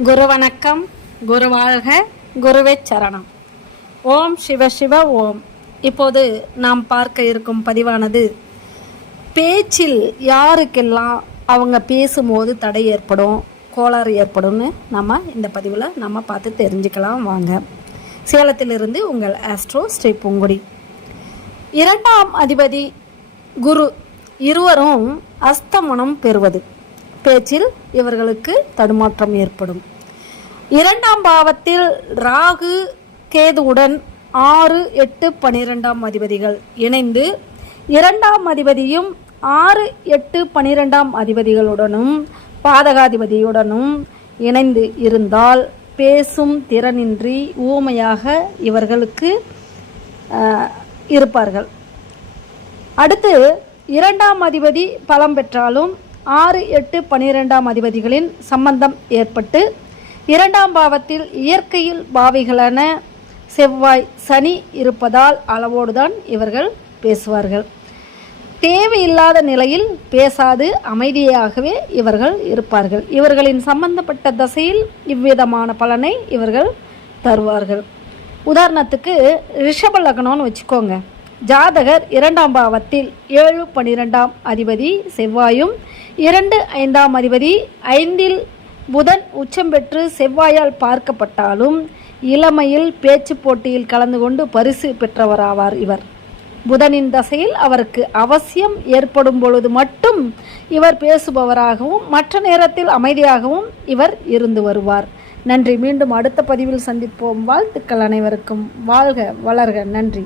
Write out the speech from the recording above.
குரு வணக்கம் குருவாழ்க குருவே சரணம். ஓம் சிவ சிவ ஓம். இப்போது நாம் பார்க்க இருக்கும் பதிவானது பேச்சில் யாருக்கெல்லாம் அவங்க பேசும்போது தடை ஏற்படும் கோளாறு ஏற்படும்னு நம்ம இந்த பதிவில் நம்ம பார்த்து தெரிஞ்சுக்கலாம் வாங்க. சேலத்திலிருந்து உங்கள் ஆஸ்ட்ரோ ஸ்ரீ பூங்குடி. இரண்டாம் அதிபதி குரு இருவரும் அஸ்தமனம் பெறுவது. பேச்சில் இவர்களுக்கு தடுமாற்றம் ஏற்படும். இரண்டாம் பாவத்தில் ராகு கேதுவுடன் ஆறு எட்டு பனிரெண்டாம் அதிபதிகள் இணைந்து இரண்டாம் அதிபதியும் ஆறு எட்டு பனிரெண்டாம் அதிபதிகளுடனும் பாதகாதிபதியுடனும் இணைந்து இருந்தால் பேசும் திறனின்றி ஊமையாக இவர்களுக்கு இருப்பார்கள். அடுத்து இரண்டாம் அதிபதி பலம் பெற்றாலும் ஆறு எட்டு பனிரெண்டாம் அதிபதிகளின் சம்பந்தம் ஏற்பட்டு இரண்டாம் பாவத்தில் இயற்கையில் பாவிகளான செவ்வாய் சனி இருப்பதால் அளவோடுதான் இவர்கள் பேசுவார்கள். தேவையில்லாத நிலையில் பேசாது அமைதியாகவே இவர்கள் இருப்பார்கள். இவர்களின் சம்பந்தப்பட்ட தசையில் இவ்விதமான பலனை இவர்கள் தருவார்கள். உதாரணத்துக்கு ரிஷப லக்னம்னு வச்சுக்கோங்க. ஜாதகர் இரண்டாம் பாவத்தில் ஏழு பனிரெண்டாம் அதிபதி செவ்வாயும் இரண்டு ஐந்தாம் அதிபதி ஐந்தில் புதன் உச்சம் பெற்று செவ்வாயால் பார்க்கப்பட்டாலும் இளமையில் பேச்சு போட்டியில் கலந்து கொண்டு பரிசு பெற்றவராவார் இவர். புதனின் தசையில் அவருக்கு அவசியம் ஏற்படும் பொழுது மட்டும் இவர் பேசுபவராகவும் மற்ற நேரத்தில் அமைதியாகவும் இவர் இருந்து வருவார். நன்றி. மீண்டும் அடுத்த பதிவில் சந்திப்போம். வாழ்த்துக்கள் அனைவருக்கும். வாழ்க வளர்க. நன்றி.